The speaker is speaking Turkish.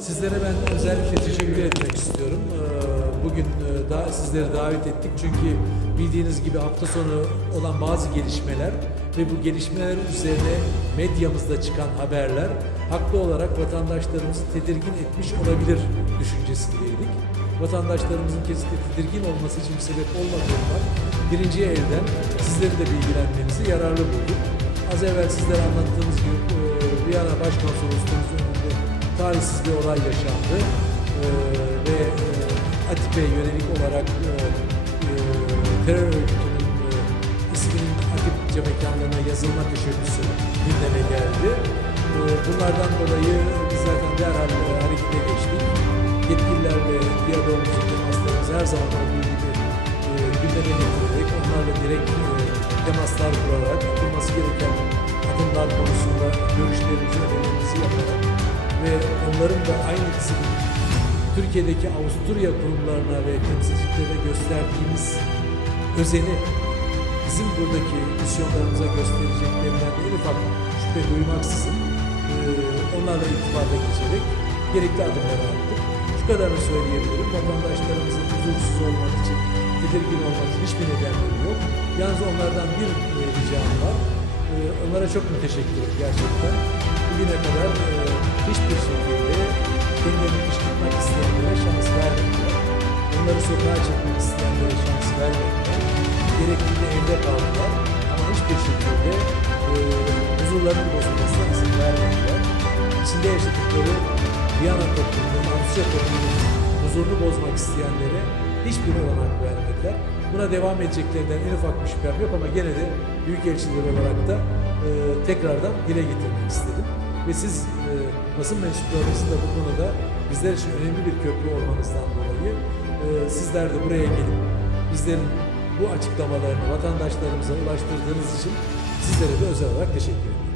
Sizlere ben özellikle teşekkür etmek istiyorum. Ee, Bugün e, da sizleri davet ettik çünkü bildiğiniz gibi hafta sonu olan bazı gelişmeler ve bu gelişmeler üzerine medyamızda çıkan haberler haklı olarak vatandaşlarımızı tedirgin etmiş olabilir düşüncesindeydik. Vatandaşlarımızın kesinlikle tedirgin olması için bir sebep olmadığından birinci elden sizleri de bilgilenmenizi yararlı bulduk. Az evvel sizlere anlattığımız gibi e, Viyana Başkonsolosluğumuz önünde talihsiz bir olay yaşandı E, ve e, ATİP'e yönelik olarak e, e, terör örgütünün e, isminin ATİP'ce mekanlarına yazılma teşebbüsü gündeme geldi. E, bunlardan dolayı biz zaten derhal e, harekete geçtik. Yetkililerle diyalogumuzu, temaslarımızı her zaman olduğu gibi e, gündeme getirerek, onlarla direkt e, temaslar kurarak, atılması gereken adımlar konusunda görüşlerimizi, ve onların da aynı bizim Türkiye'deki Avusturya kurumlarına ve temsilcilerine gösterdiğimiz özeni bizim buradaki misyonlarımıza göstereceklerinden de en ufak şüphe duymaksızın e, onlarla irtibata geçerek gerekli adımları attık. Şu kadarını söyleyebilirim. Vatandaşlarımızın huzursuz olmak için, tedirgin olmak için hiçbir nedenleri yok. Yalnız onlardan bir e, ricam var. E, onlara çok müteşekkirim gerçekten. Bugüne kadar e, hiçbir şekilde kendilerini kışkırtmak isteyenlere şans vermediler. Onları sokağa çıkmak isteyenlere şans vermediler. Gerektiğinde evde kaldılar ama hiçbir şekilde e, huzurlarının bozulmasına izin vermediler. İçinde yaşadıkları Viyana toplumunun, Avusturya toplumunun huzurunu bozmak isteyenlere hiçbir olanak vermediler. Buna devam edeceklerinden en ufak bir şüphem yok ama gene de Büyükelçiler olarak da e, tekrardan dile getirmek istedim. Ve siz e, basın mensuplarınızın da bu konuda bizler için önemli bir köprü olmanızdan dolayı e, sizler de buraya gelip bizlerin bu açıklamalarını vatandaşlarımıza ulaştırdığınız için sizlere de özel olarak teşekkür ederim.